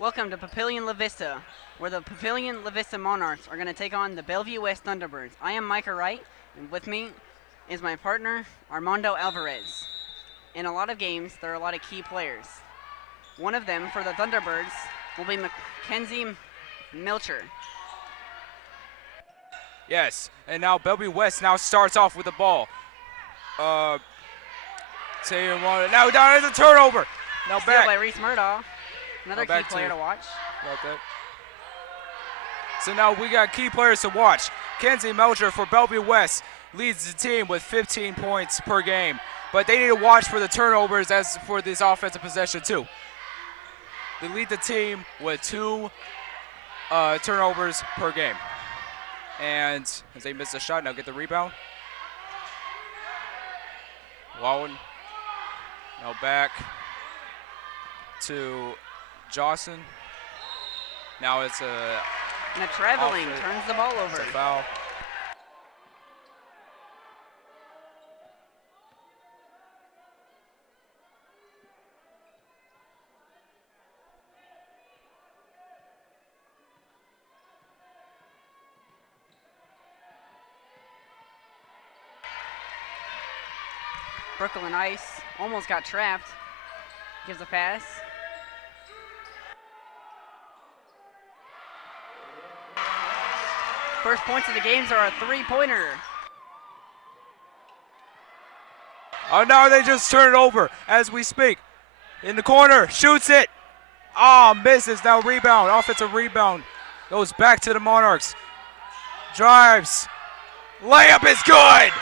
Welcome to Papillion La Vista, where the Papillion La Vista Monarchs are going to take on the Bellevue West Thunderbirds. I am Micah Wright, and with me is my partner, Armando Alvarez. In a lot of games, there are a lot of key players. One of them, for the Thunderbirds, will be Mackenzie Melcher. Yes, and now Bellevue West now starts off with the ball. Now there's a turnover. Now Steal back by Reese Murdaugh. Another key player to watch. So now we got key players to watch. Kenzie Melcher for Bellevue West leads the team with 15 points per game. But they need to watch for the turnovers as for this offensive possession too. They lead the team with 2 turnovers per game. And as they miss a shot, now get the rebound. Lowen. Now back to Johnson. Now it's a... And a traveling turns the ball over. It's a foul. Brooklyn Ice almost got trapped. Gives a pass. First points of the games are a 3-pointer. Oh, now they just turn it over as we speak. In the corner, shoots it. Oh, misses. Now rebound, offensive rebound. Goes back to the Monarchs. Drives. Layup is good.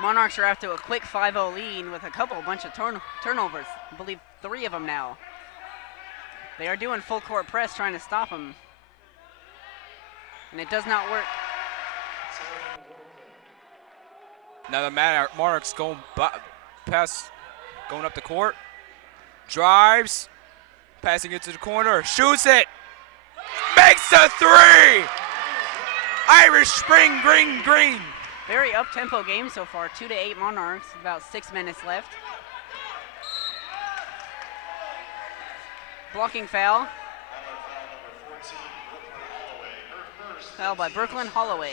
Monarchs are after a quick 5-0 lead with a bunch of turnovers. I believe 3 of them now. They are doing full court press trying to stop them. And it does not work. Now the Monarchs going up the court. Drives. Passing it to the corner. Shoots it. Makes the 3. Irish Spring Green. Very up-tempo game so far. 2-8 Monarchs. About 6 minutes left. Blocking foul. Foul by Brooklyn Holloway.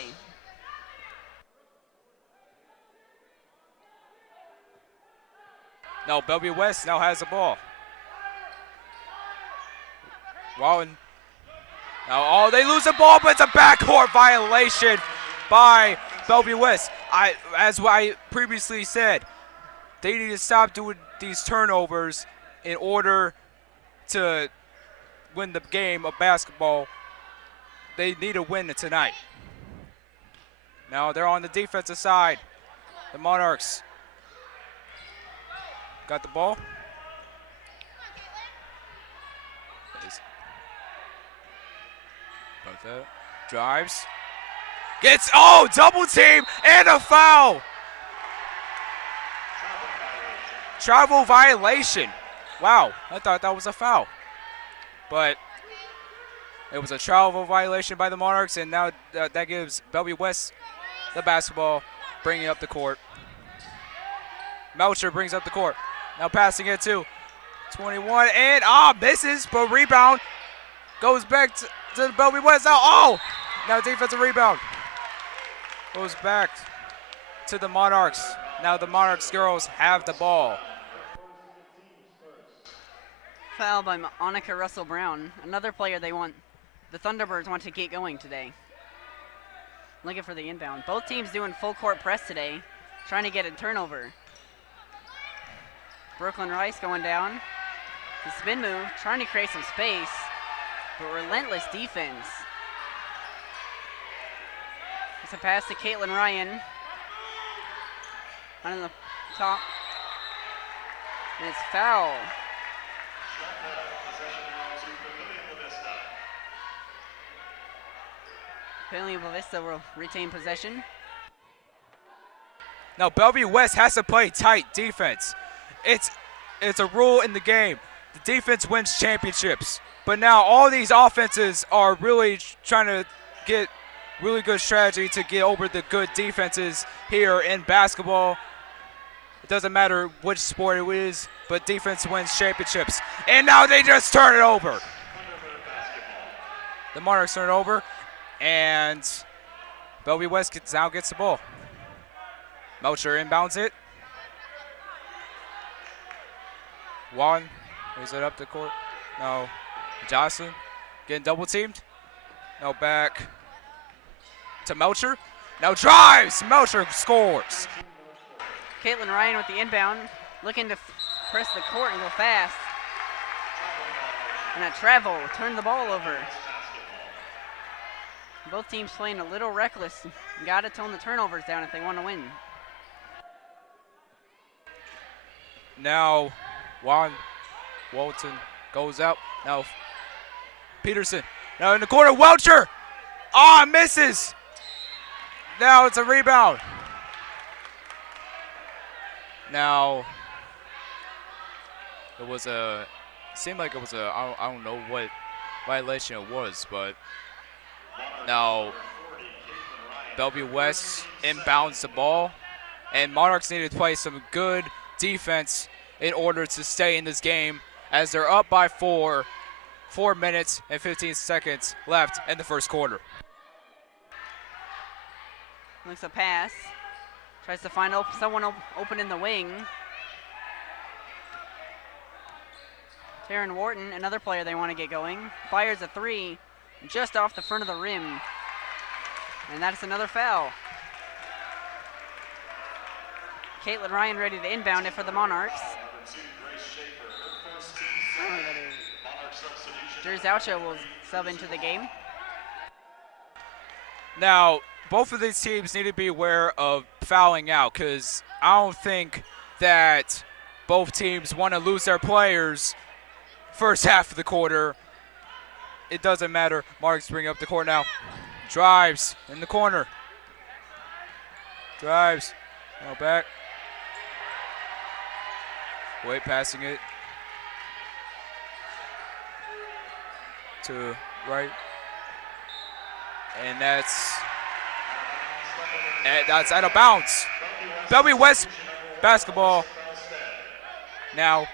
Now Bellevue West now has the ball. Wallen. Now, they lose the ball, but it's a backcourt violation by Bellevue West. As I previously said, they need to stop doing these turnovers in order to win the game of basketball. They need to win it tonight. Now they're on the defensive side. The Monarchs got the ball. Drives. Gets, double team and a foul. Travel violation. Wow, I thought that was a foul. But it was a travel violation by the Monarchs, and now that gives Bellevue West the basketball, bringing up the court. Melcher brings up the court. Now passing it to 21, and misses, but rebound. Goes back to the Bellevue West. Now defensive rebound. Goes back to the Monarchs. Now the Monarchs girls have the ball. Foul by Monica Russell Brown. Another player the Thunderbirds want to get going today. Looking for the inbound. Both teams doing full court press today, trying to get a turnover. Brooklyn Rice going down. The spin move, trying to create some space, but relentless defense. It's a pass to Caitlin Ryan. On the top. And it's foul. Papillion La Vista will retain possession. Now Bellevue West has to play tight defense. It's a rule in the game. The defense wins championships. But now all these offenses are really trying to get really good strategy to get over the good defenses here in basketball. doesn't matter which sport it is, but defense wins championships. And now they just turn it over. The Monarchs turn it over, and Bellevue West now gets the ball. Melcher inbounds it. Juan, is it up the court? No. Jocelyn getting double teamed. No, back to Melcher. Now drives. Melcher scores. Caitlin Ryan with the inbound, looking to press the court and go fast. And a travel, turn the ball over. Both teams playing a little reckless. Got to tone the turnovers down if they want to win. Now, Walton goes out. Now, Peterson. Now in the corner, Welcher. Ah, misses. Now it's a rebound. Now, seemed like it was I don't know what violation it was, but now Bellevue West inbounds the ball, and Monarchs needed to play some good defense in order to stay in this game as they're up by 4 minutes and 15 seconds left in the first quarter. Looks a pass. Tries to find someone open in the wing. Taryn Wharton, another player they want to get going, fires a three just off the front of the rim. And that's another foul. Caitlin Ryan ready to inbound it for the Monarchs. Drew Zaucha will sub into the game. Now, both of these teams need to be aware of fouling out, because I don't think that both teams want to lose their players first half of the quarter. It doesn't matter. Monarchs bring up the court now. Drives in the corner. Drives. Now back. Wait, passing it to right. And that's out of bounds. Bellevue West basketball now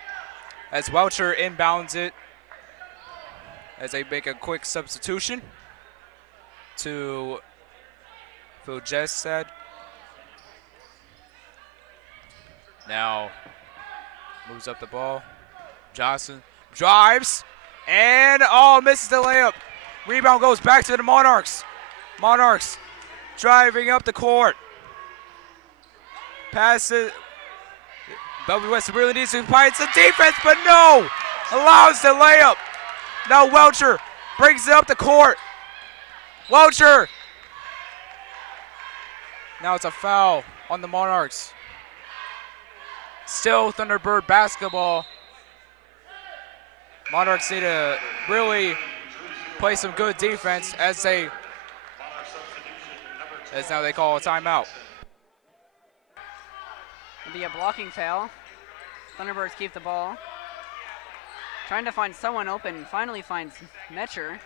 as Welcher inbounds it as they make a quick substitution to Phil Jessad. Now moves up the ball. Johnson drives and misses the layup. Rebound goes back to the Monarchs. Monarchs driving up the court. Passes. Bellevue West really needs to fight some defense, but no! Allows the layup. Now Welcher brings it up the court. Welcher. Now it's a foul on the Monarchs. Still Thunderbird basketball. Monarchs need to really play some good defense as now they call a timeout. It'll be a blocking foul. Thunderbirds keep the ball. Trying to find someone open, finally finds Metcher.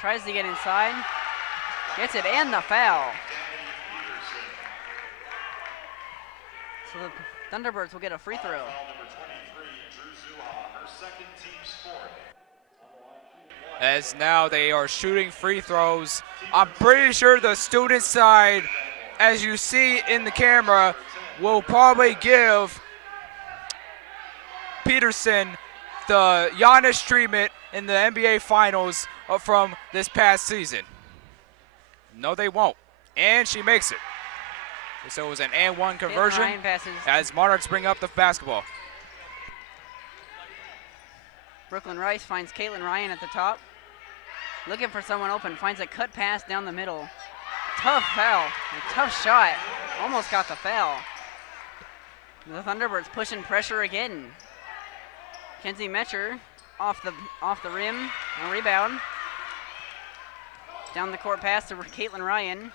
Tries to get inside. Gets it and the foul. So the Thunderbirds will get a free throw. As now they are shooting free throws. I'm pretty sure the student side, as you see in the camera, will probably give Peterson the Giannis treatment in the NBA Finals from this past season. No, they won't. And she makes it. So it was an and one conversion as Monarchs bring up the basketball. Brooklyn Rice finds Caitlin Ryan at the top. Looking for someone open, finds a cut pass down the middle. Tough foul, a tough shot. Almost got the foul. The Thunderbirds pushing pressure again. Kenzie Metcher off the rim, and rebound. Down the court pass to Caitlin Ryan.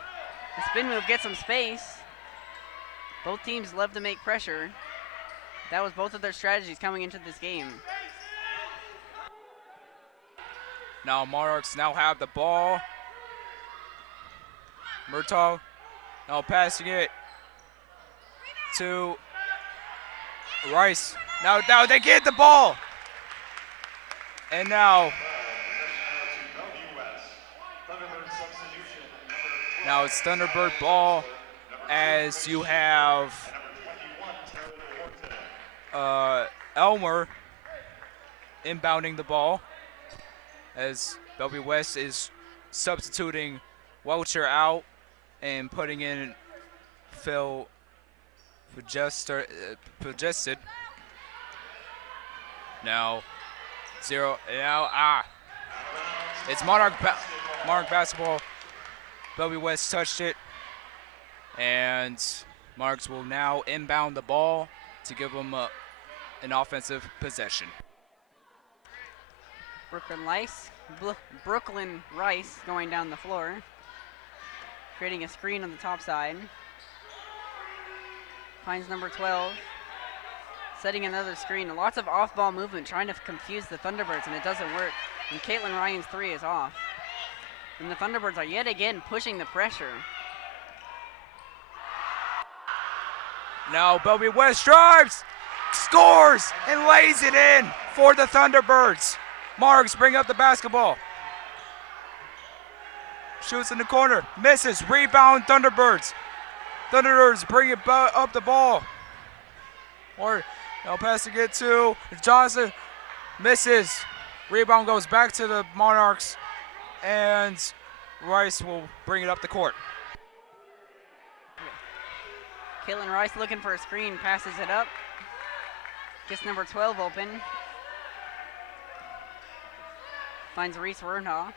The spin move gets some space. Both teams love to make pressure. That was both of their strategies coming into this game. Now Monarchs now have the ball. Murtaugh now passing it to Rice. Now they get the ball. And now it's Thunderbird ball as you have Elmer inbounding the ball as Bellevue West is substituting Welcher out and putting in Phil Pagested. Now it's Monarch basketball. Bellevue West touched it, and Monarchs will now inbound the ball to give them an offensive possession. Brooklyn Rice going down the floor, creating a screen on the top side. Finds number 12, setting another screen. Lots of off-ball movement, trying to confuse the Thunderbirds, and it doesn't work. And Caitlin Ryan's 3 is off. And the Thunderbirds are yet again pushing the pressure. Now Bellevue West drives, scores, and lays it in for the Thunderbirds. Monarchs bring up the basketball. Shoots in the corner, misses, rebound Thunderbirds. Thunderbirds bring it up the ball. Or now passing it to Johnson, misses. Rebound goes back to the Monarchs, and Rice will bring it up the court. Caitlin Rice looking for a screen, passes it up. Gets number 12 open. Finds Reese Wernhaw.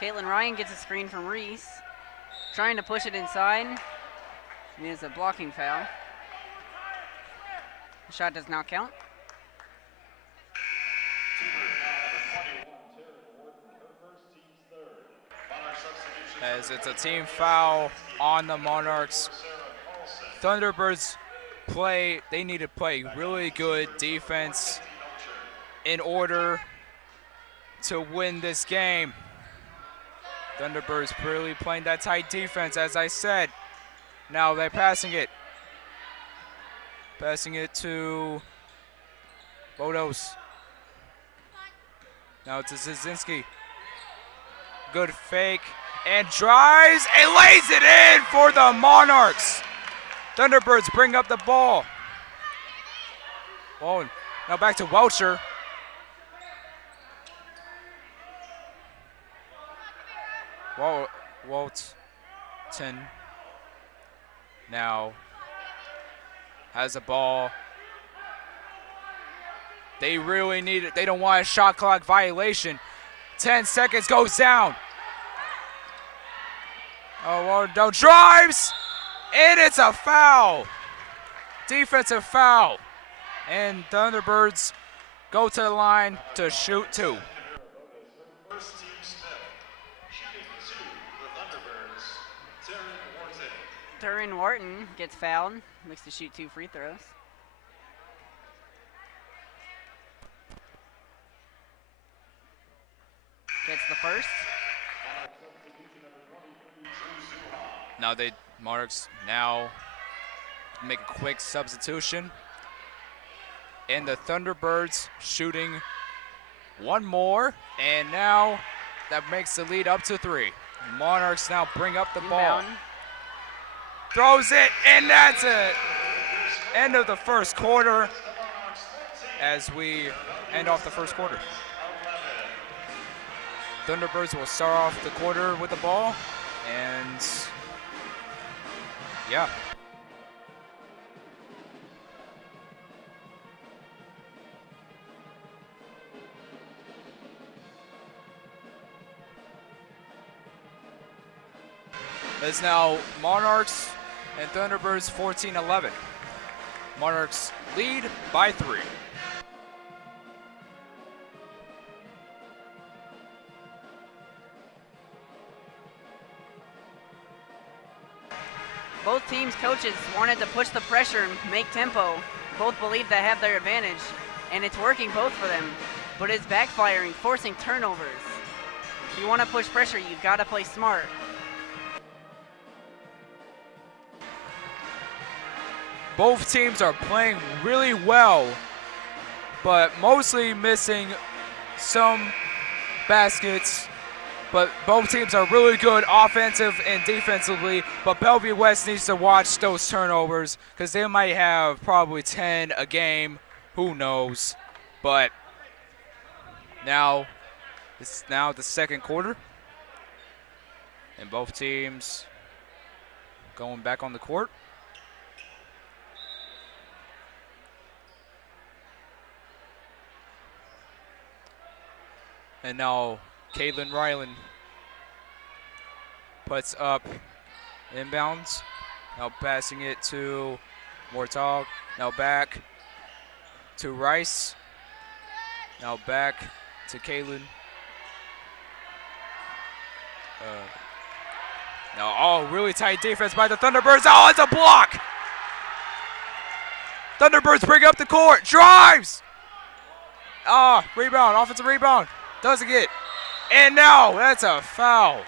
Caitlin Ryan gets a screen from Reese. Trying to push it inside. It is a blocking foul. The shot does not count. As it's a team foul on the Monarchs. Thunderbirds they need to play really good defense in order to win this game. Thunderbirds really playing that tight defense, as I said. Now they're passing it. Passing it to Bodos. Now to Zizinski. Good fake. And drives and lays it in for the Monarchs. Thunderbirds bring up the ball. Oh, now back to Welcher. Walton now has a ball. They really need it. They don't want a shot clock violation. 10 seconds goes down. Oh, Walton drives, and it's a foul. Defensive foul. And Thunderbirds go to the line to shoot 2. Turin Wharton gets fouled. Looks to shoot 2 free throws. Gets the first. Now Monarchs now make a quick substitution. And the Thunderbirds shooting one more. And now that makes the lead up to 3. Monarchs now bring up the ball. Throws it, and that's it. End of the first quarter as we end off the first quarter. Thunderbirds will start off the quarter with the ball, and yeah. It's now Monarchs and Thunderbirds 14-11. Monarchs lead by 3. Both teams' coaches wanted to push the pressure and make tempo. Both believe they have their advantage, and it's working both for them, but it's backfiring, forcing turnovers. If you want to push pressure, you've got to play smart. both teams are playing really well, but mostly missing some baskets. But both teams are really good offensive and defensively, but Bellevue West needs to watch those turnovers because they might have probably 10 a game. Who knows? But now, it's now the second quarter, and both teams going back on the court. And now Caitlin Ryland puts up inbounds. Now passing it to Mortog. Now back to Rice. Now back to Caitlin. Now, really tight defense by the Thunderbirds. Oh, it's a block! Thunderbirds bring up the court. Drives! Rebound, offensive rebound. Doesn't get. And now, that's a foul.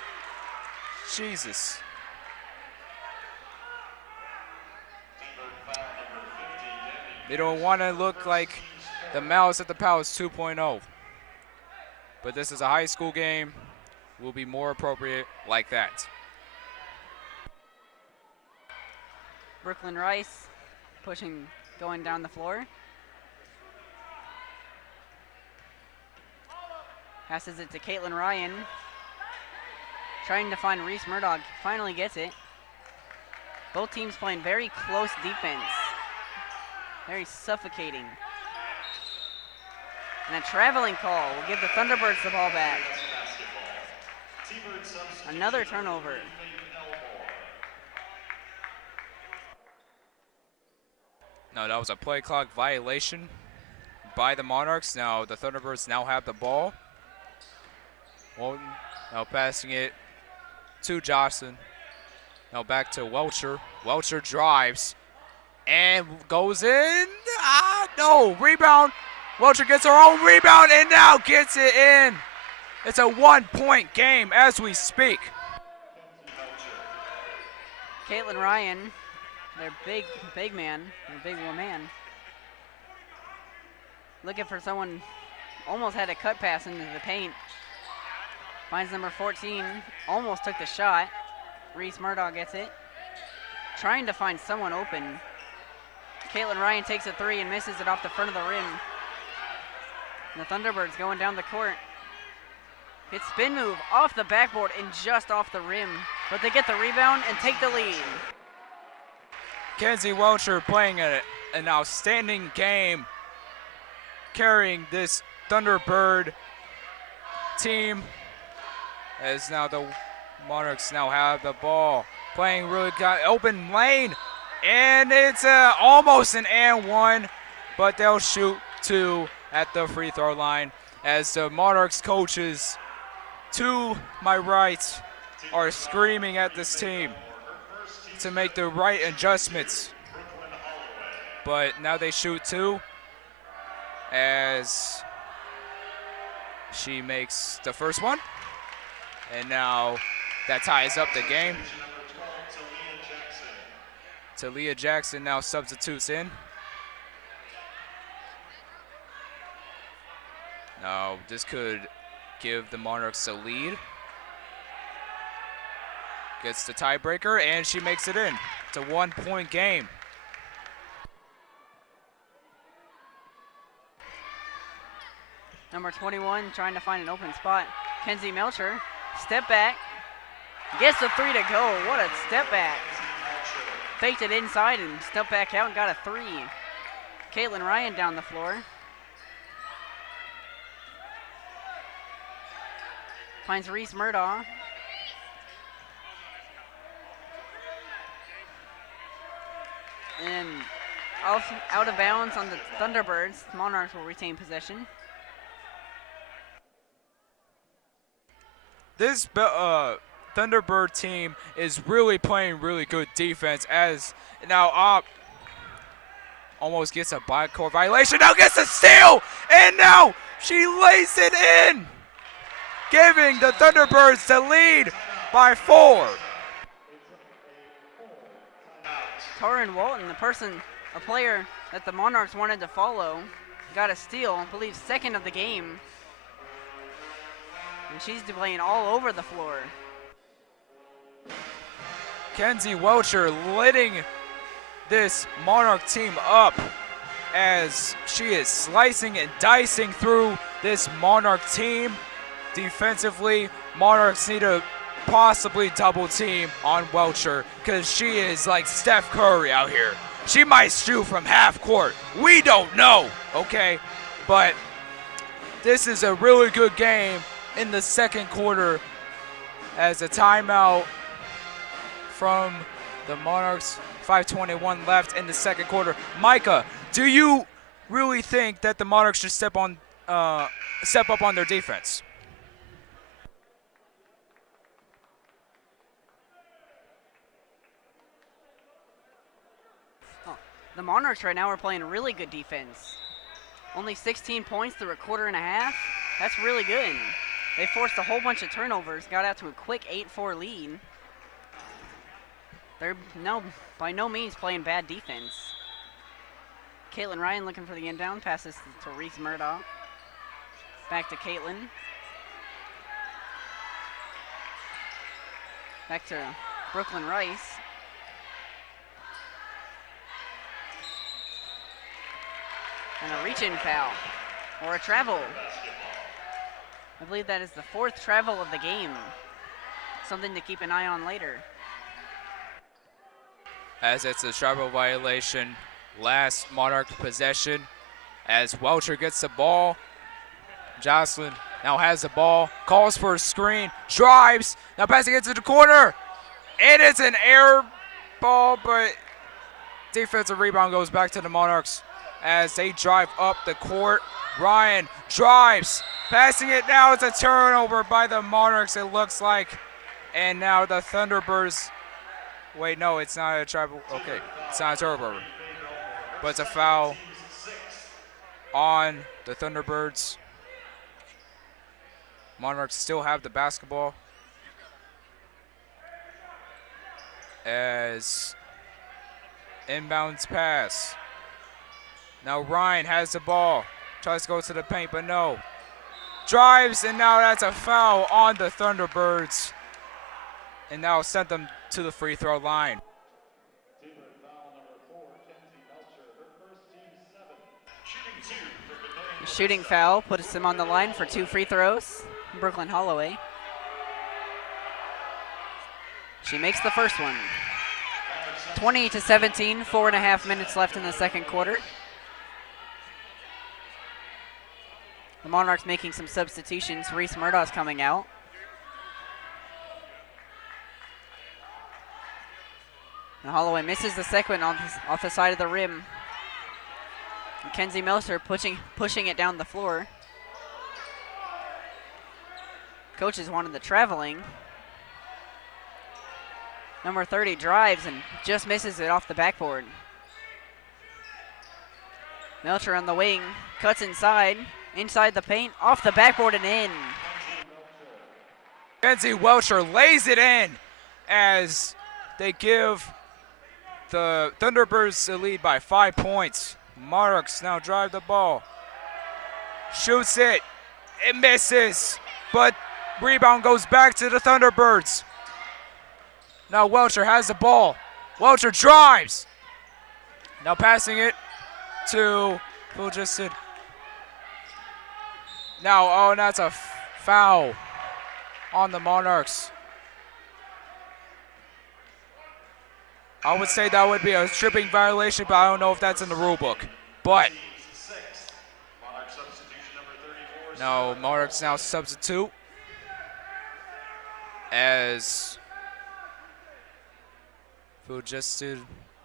Jesus. They don't want to look like the Malice at the Palace 2.0. But this is a high school game. Will be more appropriate like that. Brooklyn Rice pushing, going down the floor. Passes it to Caitlin Ryan. Trying to find Reese Murdoch. Finally gets it. Both teams playing very close defense. Very suffocating. And a traveling call will give the Thunderbirds the ball back. Another turnover. No, that was a play clock violation by the Monarchs. Now the Thunderbirds now have the ball. Walton now passing it to Johnson. Now back to Welcher. Welcher drives and goes in. No, rebound. Welcher gets her own rebound and now gets it in. It's a 1-point game as we speak. Caitlin Ryan, their big man, their big woman, looking for someone, almost had a cut pass into the paint. Finds number 14, almost took the shot. Reese Murdoch gets it. Trying to find someone open. Caitlin Ryan takes a three and misses it off the front of the rim. And the Thunderbirds going down the court. Hit spin move off the backboard and just off the rim. But they get the rebound and take the lead. Kenzie Welcher playing an outstanding game, carrying this Thunderbird team. As now the Monarchs now have the ball. Playing really good, open lane. And it's almost an and one, but they'll shoot two at the free throw line. As the Monarchs coaches to my right are screaming at this team to make the right adjustments. But now they shoot two as she makes the first one. And now that ties up the game. Talia Jackson now substitutes in. Now this could give the Monarchs a lead. Gets the tiebreaker and she makes it in. It's a 1-point game. Number 21 trying to find an open spot. Kenzie Melcher, step back, gets the three to go. What a step back. Faked it inside and stepped back out and got a three. Caitlin Ryan down the floor. Finds Reese Murdaugh. And out of bounds on the Thunderbirds. Monarchs will retain possession. This Thunderbird team is really playing really good defense as now almost gets a backcourt violation. Now gets a steal and now she lays it in, giving the Thunderbirds the lead by 4. Torrin Walton, the person a player that the Monarchs wanted to follow got a steal, I believe second of the game. And she's playing all over the floor. Kenzie Welcher lighting this Monarch team up as she is slicing and dicing through this Monarch team. Defensively, Monarchs need to possibly double team on Welcher because she is like Steph Curry out here. She might shoot from half court. We don't know, okay? But this is a really good game in the second quarter as a timeout from the Monarchs. 5:21 left in the second quarter. Micah, do you really think that the Monarchs should step up on their defense? The Monarchs right now are playing really good defense. Only 16 points through a quarter and a half. That's really good. They forced a whole bunch of turnovers, got out to a quick 8-4 lead. They're by no means playing bad defense. Caitlin Ryan looking for the inbound, passes to Reese Murdoch. Back to Caitlin. Back to Brooklyn Rice. And a reach-in foul, or a travel. I believe that is the fourth travel of the game. Something to keep an eye on later. As it's a travel violation, last Monarch possession as Welcher gets the ball. Jocelyn now has the ball, calls for a screen, drives, now passing it to the corner. It is an air ball, but defensive rebound goes back to the Monarchs as they drive up the court. Ryan drives, passing it now. It's a turnover by the Monarchs, it looks like. And now the Thunderbirds, wait, no, it's not a travel. Okay, it's not a turnover, but it's a foul on the Thunderbirds. Monarchs still have the basketball as inbounds pass. Now Ryan has the ball, tries to go to the paint, but no. Drives, and now that's a foul on the Thunderbirds. And now sent them to the free throw line. Shooting foul puts him on the line for 2 free throws. Brooklyn Holloway. She makes the first one. 20-17, 4.5 minutes left in the second quarter. The Monarchs making some substitutions. Reese Murdoch's coming out. And Holloway misses the second off the side of the rim. Mackenzie Melser pushing it down the floor. Coaches wanted the traveling. Number 30 drives and just misses it off the backboard. Melcher on the wing, cuts inside the paint, off the backboard and in. Kenzie Welcher lays it in as they give the Thunderbirds the lead by 5 points. Monarchs now drive the ball. Shoots it. It misses. But rebound goes back to the Thunderbirds. Now Welcher has the ball. Welcher drives. Now passing it to who just did. Now, oh, and that's a foul on the Monarchs. I would say that would be a stripping violation, but I don't know if that's in the rule book. But no, Monarchs now substitute as who just did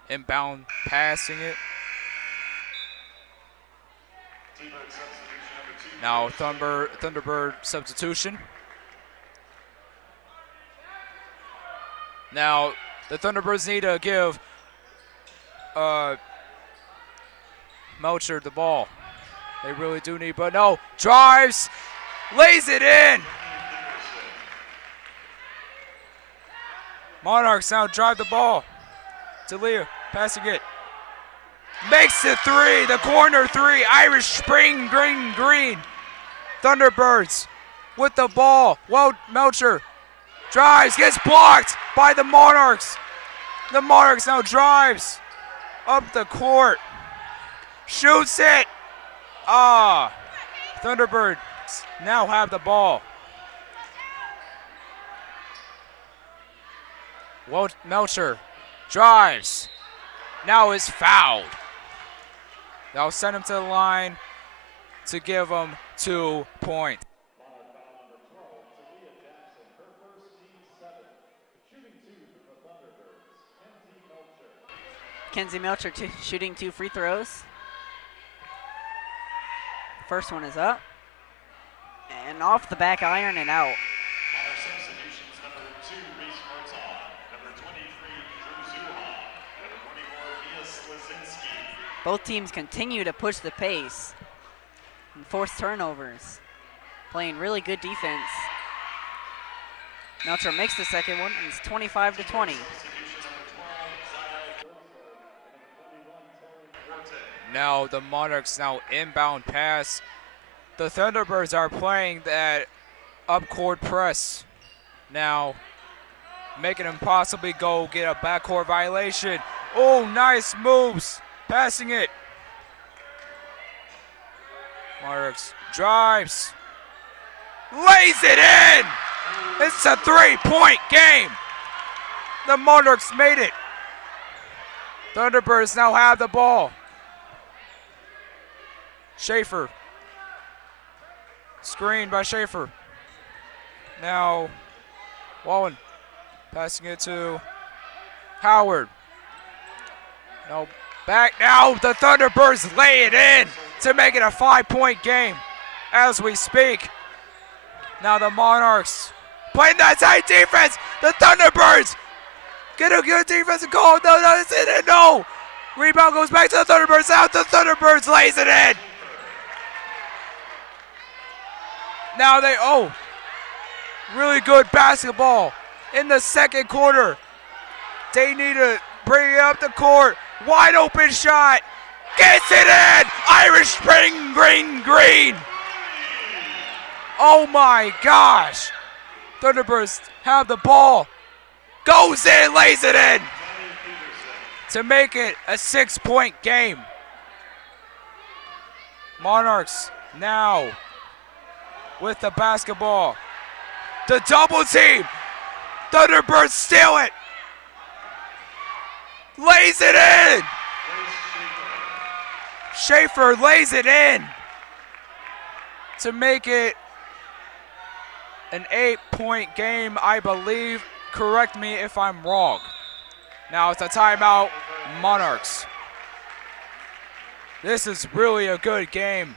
inbound passing it. Now Thunderbird substitution. Now the Thunderbirds need to give Melcher the ball. They really do need, but no. Drives, lays it in. Monarchs now drive the ball. Talia passing it. makes the three, the corner three. Irish Spring Green. Thunderbirds with the ball. Well, Melcher drives, gets blocked by the Monarchs. The Monarchs now drives up the court. Shoots it. Thunderbirds now have the ball. Well, Melcher drives. Now is fouled. They'll send him to the line to give him 2 points. Kenzie Melcher shooting 2 free throws. First one is up. And off the back iron and out. Both teams continue to push the pace and force turnovers. Playing really good defense. Melcher makes the second one, and it's 25-20. Now the Monarchs now inbound pass. The Thunderbirds are playing that up-court press. Now making them possibly go get a backcourt violation. Oh, nice moves. Passing it. Monarchs drives. Lays it in. It's a 3-point game. The Monarchs made it. Thunderbirds now have the ball. Schaefer. Screen by Schaefer. Now Wallen passing it to Howard. No, back now. The Thunderbirds lay it in to make it a 5-point game as we speak. Now the Monarchs playing that tight defense. The Thunderbirds get a good defensive goal. No, it's in it. No. Rebound goes back to the Thunderbirds. Out the Thunderbirds lays it in. Now really good basketball in the second quarter. They need to bring it up the court. Wide open shot. Gets it in. Irish Spring Green. Oh my gosh. Thunderbirds have the ball. Goes in, lays it in to make it a 6-point game. Monarchs now with the basketball. The double team. Thunderbirds steal it. Lays it in. Schaefer lays it in to make it an 8-point game, I believe. Correct me if I'm wrong. Now it's a timeout, Monarchs. This is really a good game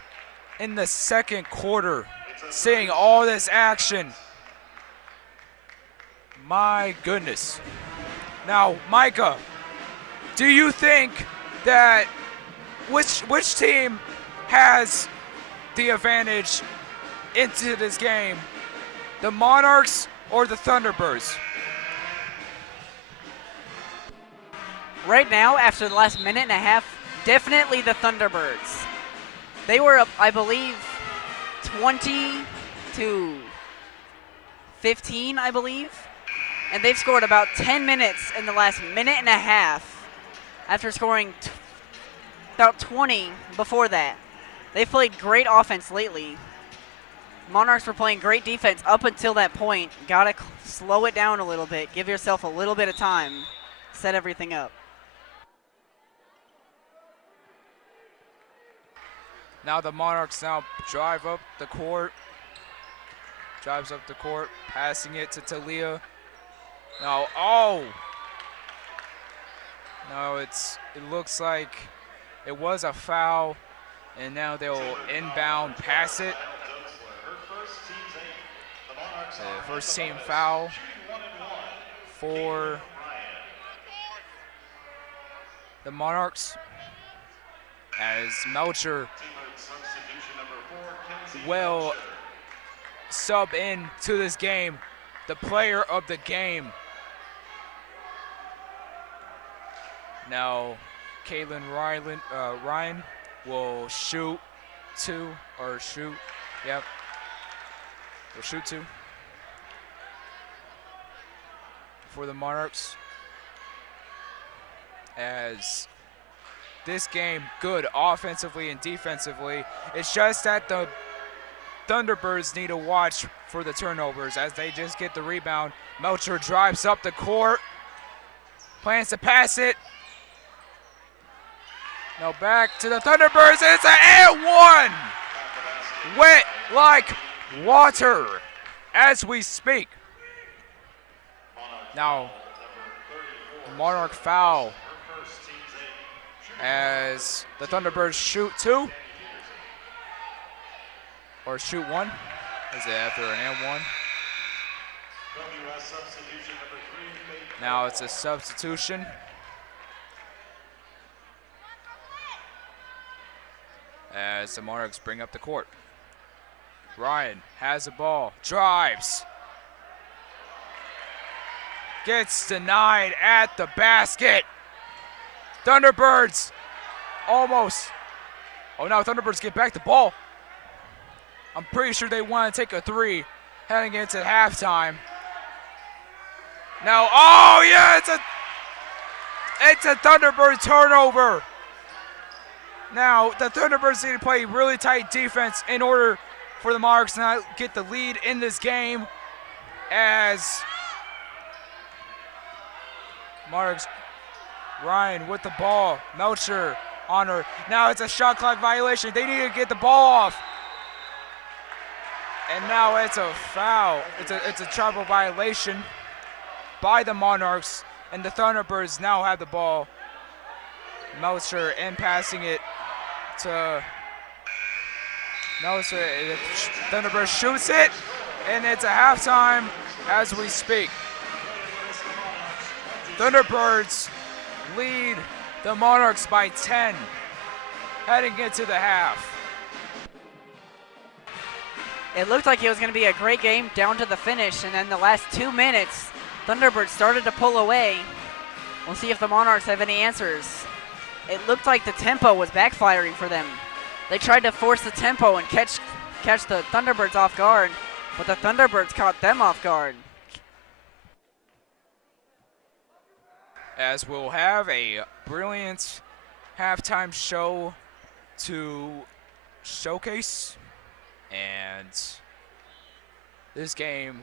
in the second quarter. Seeing all this action. My goodness. Now, Micah, do you think that which team has the advantage into this game? The Monarchs or the Thunderbirds? Right now, after the last minute and a half, definitely the Thunderbirds. They were up, I believe, 20-15, I believe. And they've scored about 10 minutes in the last minute and a half after scoring about 20 before that. They've played great offense lately. Monarchs were playing great defense up until that point. Gotta slow it down a little bit. Give yourself a little bit of time. Set everything up. Now the Monarchs now drive up the court. Drives up the court, passing it to Talia. Now, no, it looks like it was a foul, and now they'll inbound pass it. First team foul for the Monarchs, as Melcher will sub in to this game, the player of the game. Now, Caitlin Ryan will shoot two, or shoot, yep. Will shoot two for the Monarchs. As this game, good offensively and defensively. It's just that the Thunderbirds need to watch for the turnovers as they just get the rebound. Melcher drives up the court, plans to pass it. Now back to the Thunderbirds, and it's an and one! Wet like water as we speak. Now, Monarch foul as the Thunderbirds shoot two. Or shoot one. Is it after an and one? Now it's a substitution. As the Monarchs bring up the court. Ryan has the ball, drives. Gets denied at the basket. Thunderbirds almost. Oh, now Thunderbirds get back the ball. I'm pretty sure they want to take a three heading into halftime. Now, oh yeah, it's a Thunderbird turnover. Now, the Thunderbirds need to play really tight defense in order for the Monarchs to not get the lead in this game. As Monarchs, Ryan with the ball, Melcher on her. Now it's a shot clock violation. They need to get the ball off. And now it's a foul. It's a travel violation by the Monarchs, and the Thunderbirds now have the ball. Melcher and passing it to Melcher. Thunderbirds shoots it, and it's a halftime as we speak. Thunderbirds lead the Monarchs by 10 heading into the half. It looked like it was going to be a great game down to the finish, and then the last 2 minutes, Thunderbirds started to pull away. We'll see if the Monarchs have any answers. It looked like the tempo was backfiring for them. They tried to force the tempo and catch the Thunderbirds off guard, but the Thunderbirds caught them off guard. As we'll have a brilliant halftime show to showcase. And this game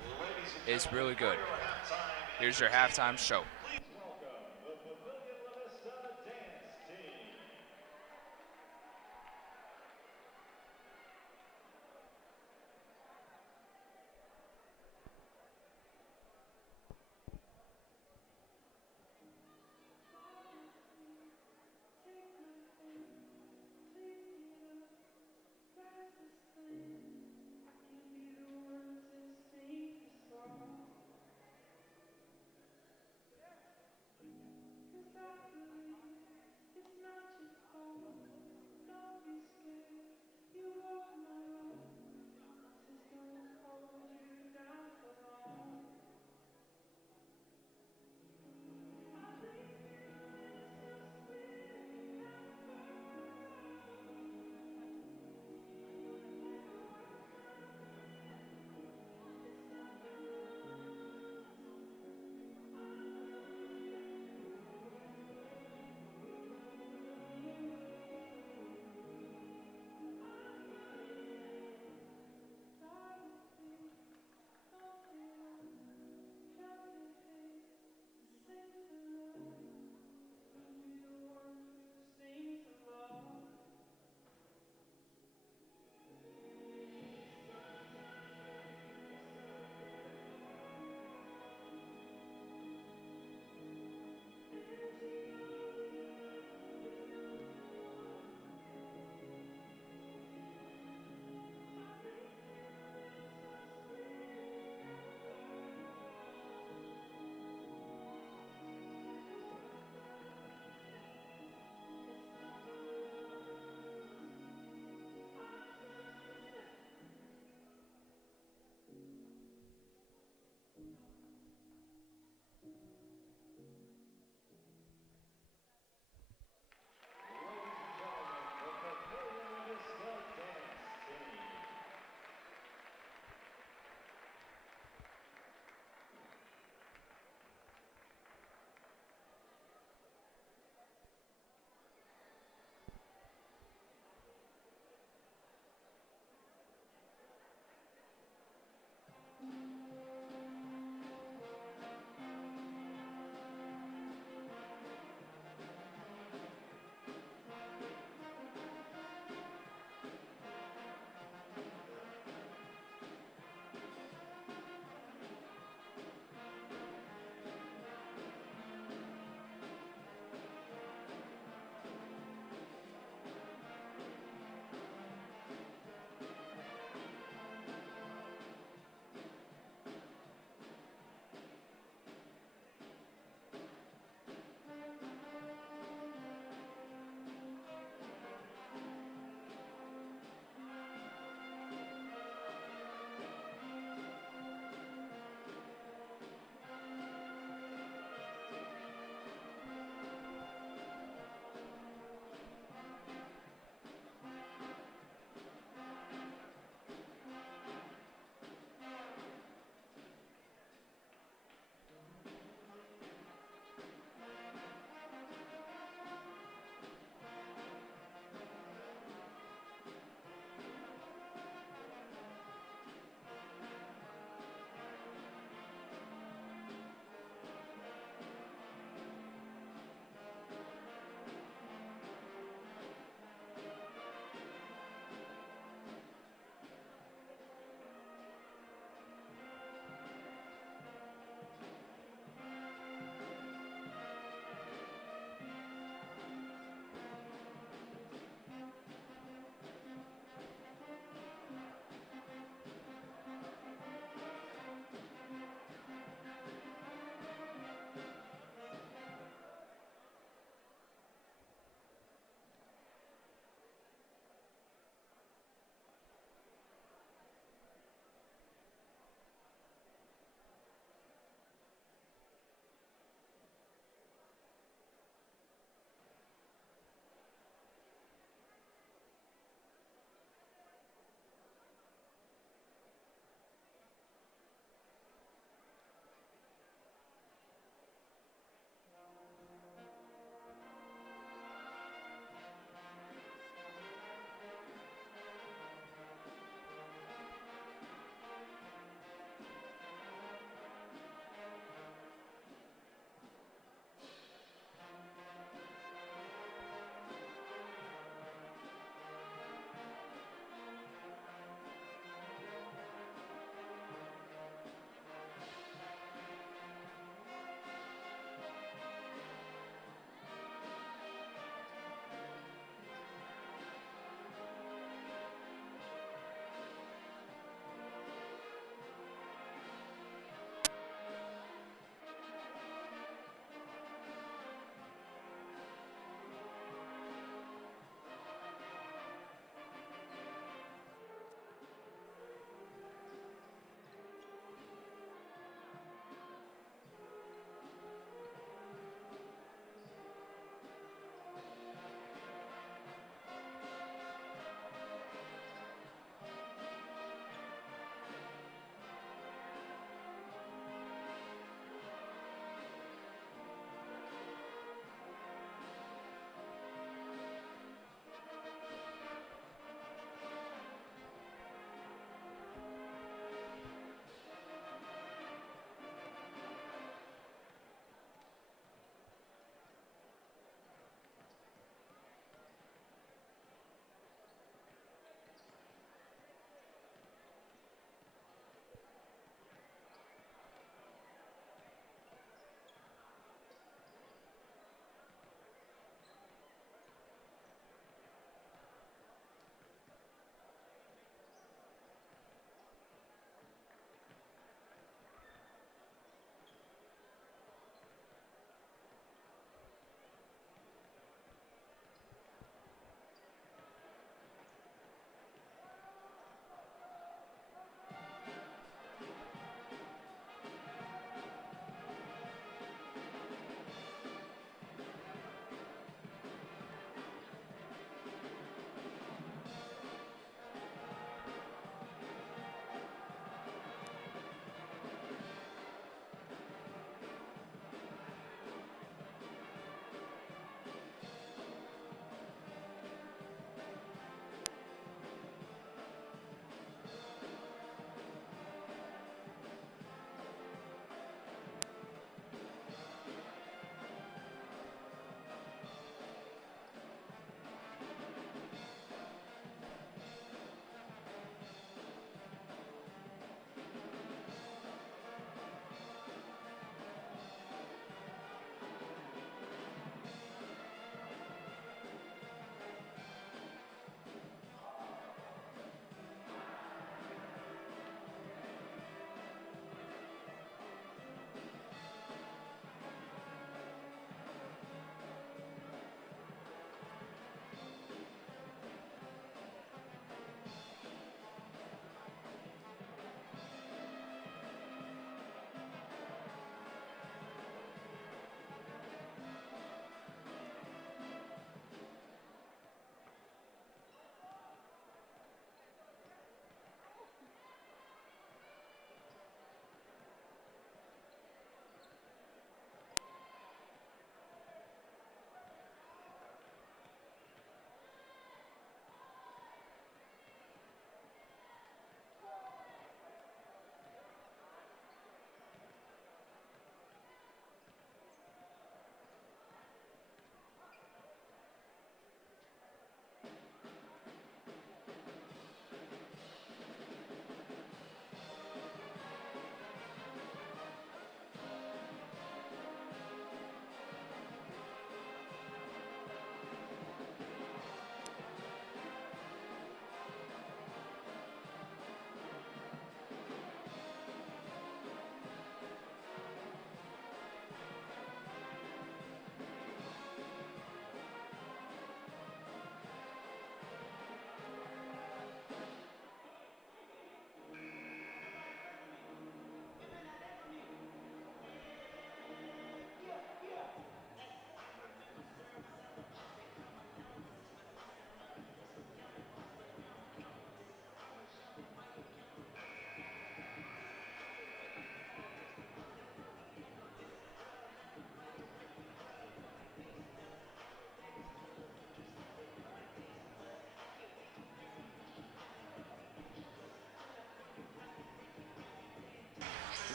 is really good. Here's your halftime show.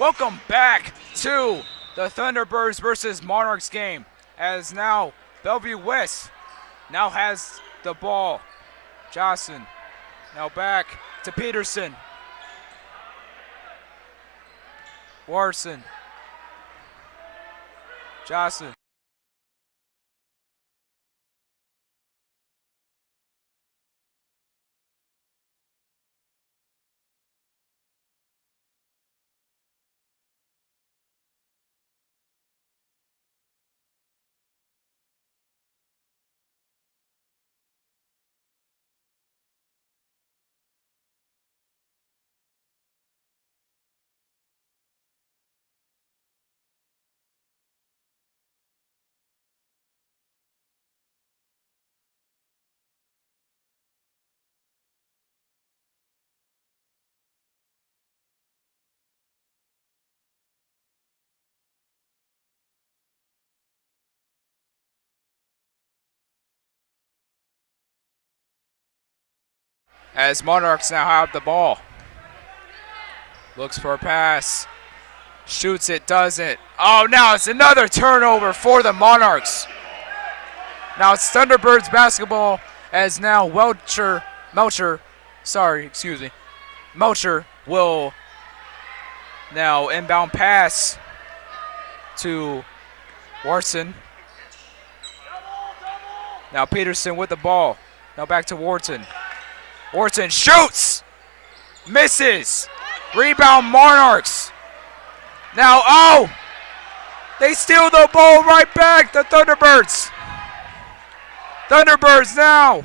Welcome back to the Thunderbirds versus Monarchs game, as now Bellevue West now has the ball. Johnson now back to Peterson. Warson. Johnson. As Monarchs now have the ball. Looks for a pass. Shoots it, doesn't. Oh, now it's another turnover for the Monarchs. Now it's Thunderbirds basketball, as now Melcher will now inbound pass to Warson. Now Peterson with the ball. Now back to Wharton. Wharton shoots, misses. Rebound Monarchs. Now, oh! They steal the ball right back, the Thunderbirds. Thunderbirds now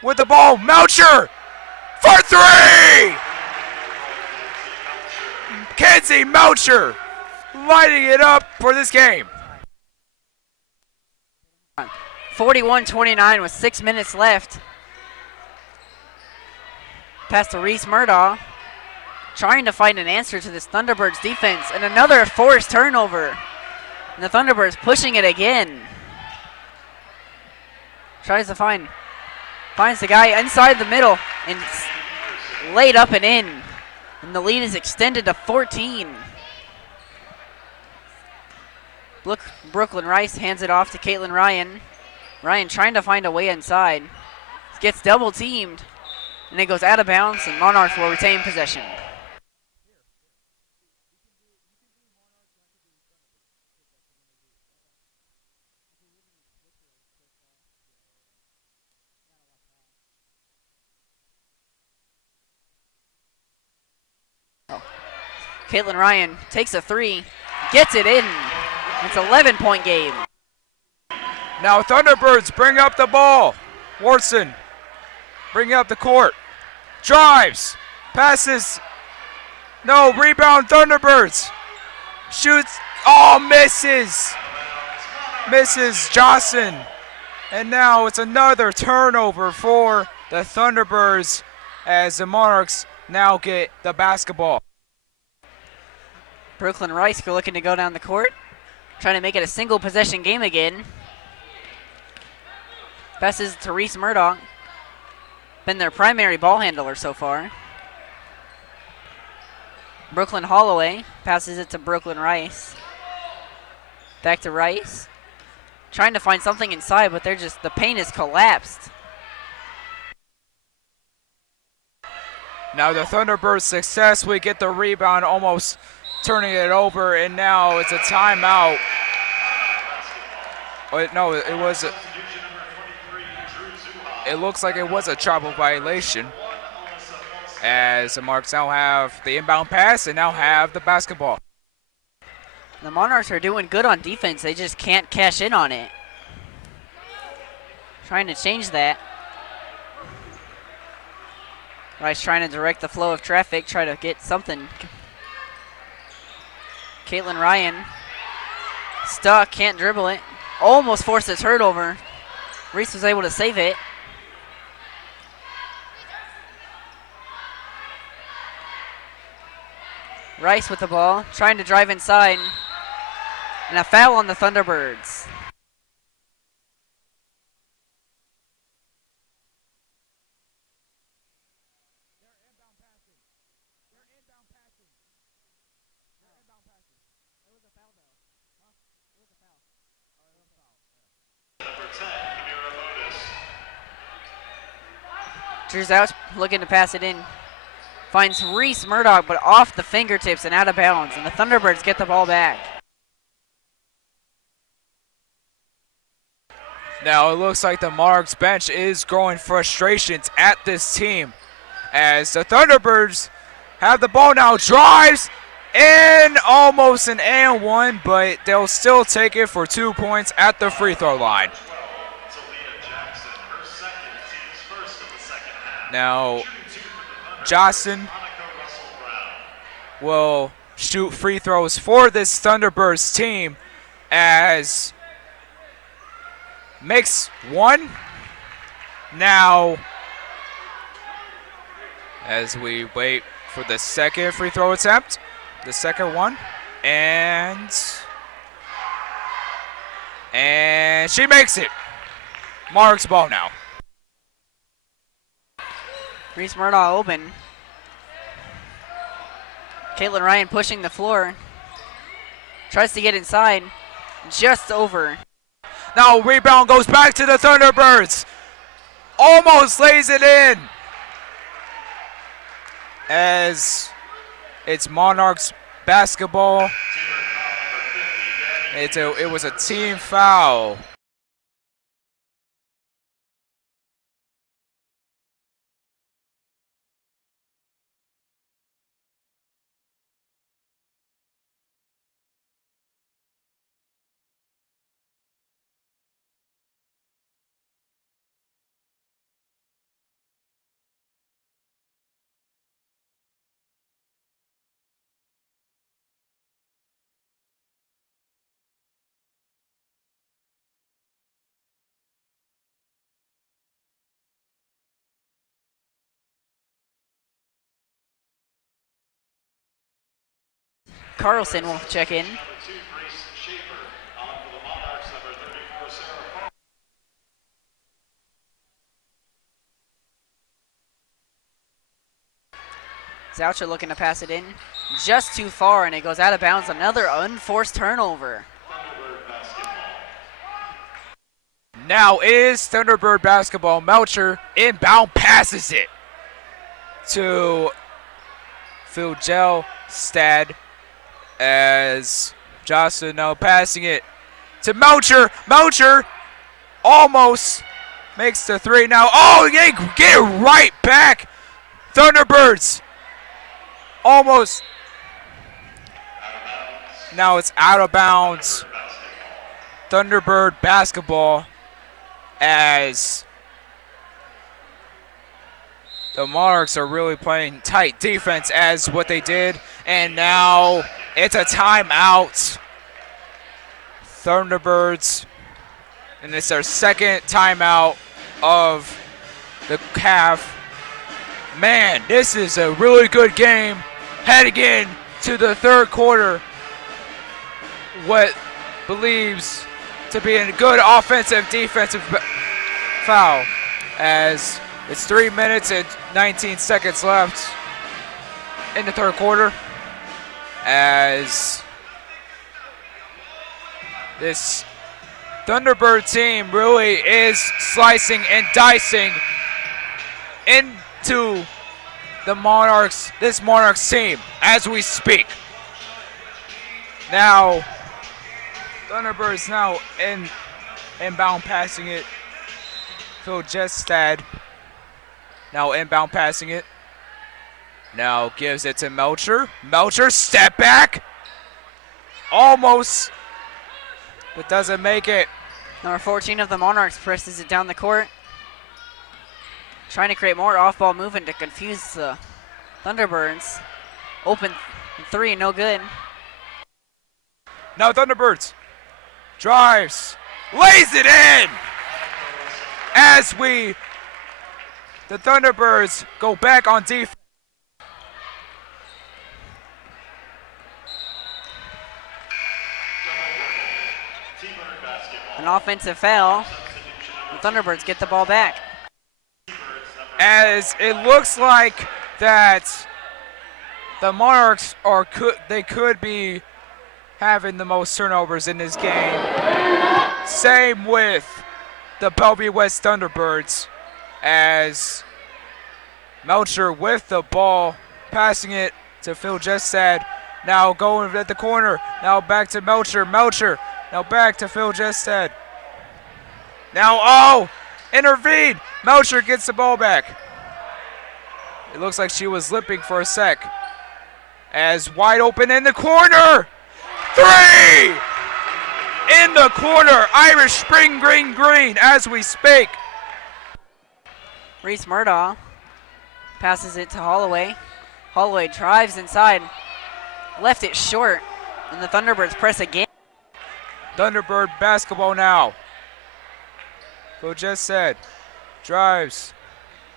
with the ball. Melcher for three! Kenzie Melcher lighting it up for this game. 41-29 with 6 minutes left. Pass to Reese Murdaugh, trying to find an answer to this Thunderbirds defense, and another forced turnover. And the Thunderbirds pushing it again. Tries to finds the guy inside the middle, and laid up and in. And the lead is extended to 14. Brooklyn Rice hands it off to Caitlin Ryan. Ryan trying to find a way inside. Gets double teamed. And it goes out of bounds, and Monarchs will retain possession. Caitlin Ryan takes a three, gets it in. It's an 11-point game. Now Thunderbirds bring up the ball. Warson bring up the court. Drives. Passes. No, rebound Thunderbirds. Shoots. Oh, misses. Misses Johnson. And now it's another turnover for the Thunderbirds as the Monarchs now get the basketball. Brooklyn Rice looking to go down the court. Trying to make it a single possession game again. Passes to Reese Murdaugh. Been their primary ball handler so far. Brooklyn Holloway passes it to Brooklyn Rice. Back to Rice. Trying to find something inside, but the paint is collapsed. Now the Thunderbirds successfully get the rebound, almost turning it over, and now it's a timeout. But no, it looks like it was a travel violation, as the Monarchs now have the inbound pass and now have the basketball. The Monarchs are doing good on defense. They just can't cash in on it. Trying to change that. Rice trying to direct the flow of traffic, try to get something. Caitlin Ryan stuck, can't dribble it. Almost forced a turnover. Reese was able to save it. Rice with the ball, trying to drive inside. And a foul on the Thunderbirds. Drew's out, looking to pass it in. Finds Reese Murdoch, but off the fingertips and out of bounds. And the Thunderbirds get the ball back. Now it looks like the Monarchs bench is growing frustrations at this team as the Thunderbirds have the ball now. Drives in, almost an and one, but they'll still take it for 2 points at the free throw line. Now Johnson will shoot free throws for this Thunderbirds team as makes one. Now, as we wait for the second free throw attempt, the second one, and she makes it. Monarchs ball now. Reese Murdoch open. Caitlin Ryan pushing the floor. Tries to get inside. Just over. Now rebound goes back to the Thunderbirds. Almost lays it in. As it's Monarchs basketball. It was a team foul. Carlson will check in. Zoucher looking to pass it in. Just too far, and it goes out of bounds. Another unforced turnover. Now is Thunderbird basketball. Melcher inbound passes it to Phil Gelstad as Jocelyn now passing it to Melcher. Melcher almost makes the three now. Oh, they get it right back. Thunderbirds almost. Now it's out of bounds. Thunderbird basketball as the Monarchs are really playing tight defense as what they did. And now it's a timeout. Thunderbirds. And it's their second timeout of the half. Man, this is a really good game heading in to the third quarter. What believes to be a good offensive defensive foul as it's 3 minutes and 19 seconds left in the third quarter as this Thunderbird team really is slicing and dicing into the Monarchs, this Monarchs team as we speak. Now, Thunderbirds now inbound passing it. Phil Gelstad now inbound passing it. Now gives it to Melcher. Melcher, step back. Almost, but doesn't make it. Number 14 of the Monarchs presses it down the court. Trying to create more off-ball movement to confuse the Thunderbirds. Open three, no good. Now Thunderbirds drives, lays it in as the Thunderbirds go back on defense. An offensive foul. The Thunderbirds get the ball back. As it looks like that the Monarchs could be having the most turnovers in this game. Same with the Bellevue West Thunderbirds as Melcher with the ball, passing it to Phil Jestad. Now going at the corner. Now back to Melcher. Melcher. Now back to Phil Jestad. Now, intervene. Melcher gets the ball back. It looks like she was limping for a sec. As wide open in the corner. 3! In the corner. Irish Spring Green as we speak. Reese Murdaugh passes it to Holloway. Holloway drives inside. Left it short. And the Thunderbirds press again. Thunderbird basketball now. Phil Jestad drives.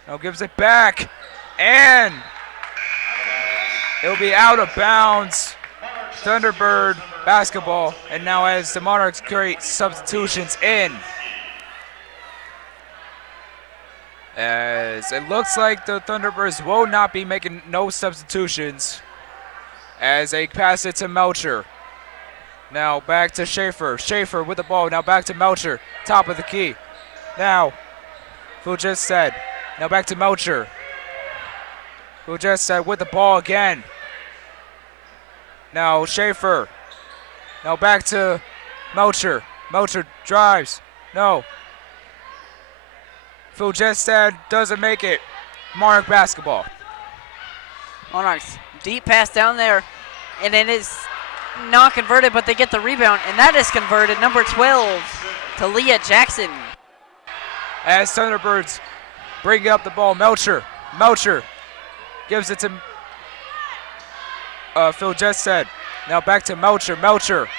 Now gives it back. And it'll be out of bounds. Thunderbird basketball. And now as the Monarchs create substitutions in. As it looks like the Thunderbirds will not be making no substitutions. As they pass it to Melcher. Now back to Schaefer. Schaefer with the ball. Now back to Melcher. Top of the key. Now, Phil Jestad. Now back to Melcher. Phil Jestad with the ball again. Now Schaefer. Now back to Melcher. Melcher drives. No. Phil Jestad doesn't make it. Monarch basketball. Monarchs, deep pass down there. And it is not converted, but they get the rebound. And that is converted. Number 12 to Leah Jackson. As Thunderbirds bring up the ball. Melcher. Melcher gives it to Phil Jestad. Now back to Melcher. Melcher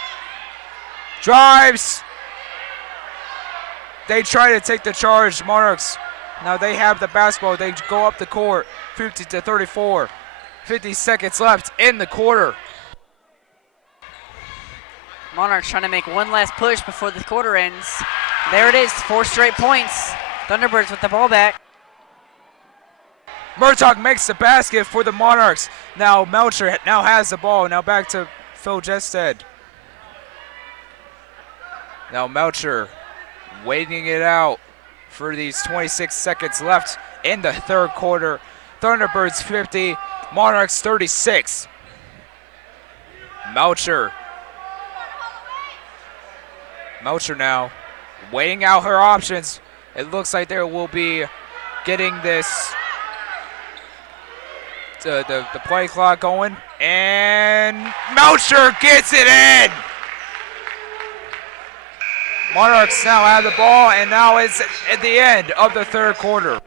drives. They try to take the charge, Monarchs. Now they have the basketball. They go up the court, 50-34. 50 seconds left in the quarter. Monarchs trying to make one last push before the quarter ends. There it is, 4 straight points. Thunderbirds with the ball back. Murtaugh makes the basket for the Monarchs. Now Melcher now has the ball. Now back to Phil Jestad. Now Melcher waiting it out for these 26 seconds left in the third quarter. Thunderbirds 50, Monarchs 36. Melcher. Melcher now weighing out her options. It looks like there will be getting this the play clock going, and Melcher gets it in. Monarchs now have the ball, and now it's at the end of the third quarter.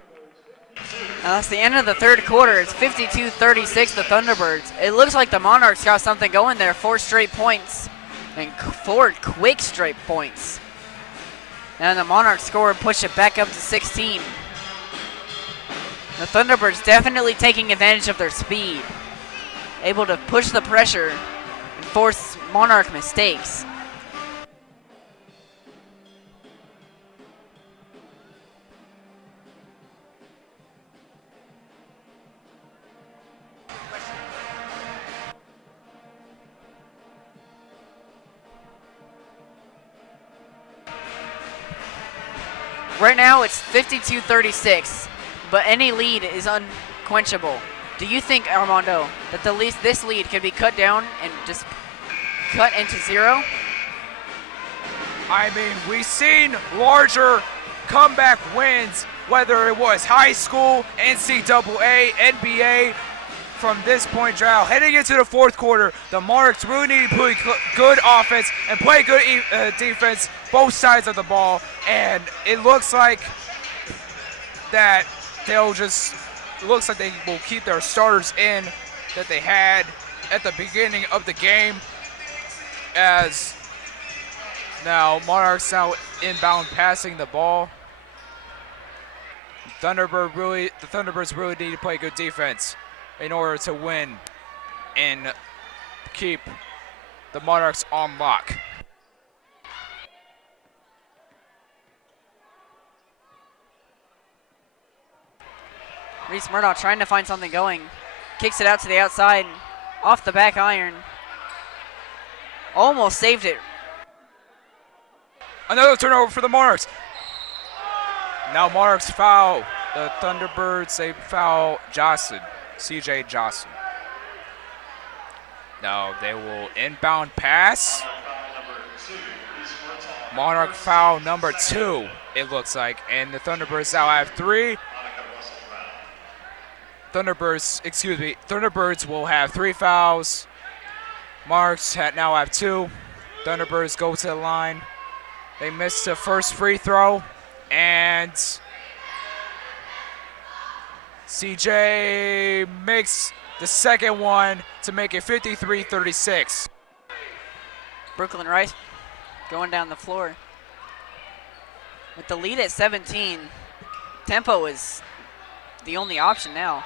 Now that's the end of the third quarter. It's 52-36 the Thunderbirds. It looks like the Monarchs got something going there. 4 straight points and 4 quick straight points. And the Monarchs score and push it back up to 16. The Thunderbirds definitely taking advantage of their speed. Able to push the pressure and force Monarch mistakes. Right now it's 52-36, but any lead is unquenchable. Do you think, Armando, that this lead can be cut down and just cut into 0? I mean, we've seen larger comeback wins, whether it was high school, NCAA, NBA. From this point, drought heading into the fourth quarter, the Monarchs really need to play good offense and play good defense, both sides of the ball. And it looks like that they will keep their starters in that they had at the beginning of the game. As now Monarchs now inbound passing the ball. The Thunderbirds really need to play good defense in order to win and keep the Monarchs on lock. Reese Murdaugh trying to find something going. Kicks it out to the outside, off the back iron. Almost saved it. Another turnover for the Monarchs. Now Monarchs foul. the Thunderbirds, they foul Johnson, CJ Johnson. Now they will inbound pass. Monarch foul number 2, it looks like. And the Thunderbirds now have 3. Thunderbirds will have 3 fouls. Monarchs now have 2. Thunderbirds go to the line. They missed the first free throw. And CJ makes the second one to make it 53-36. Brooklyn Rice going down the floor. With the lead at 17, tempo is the only option now.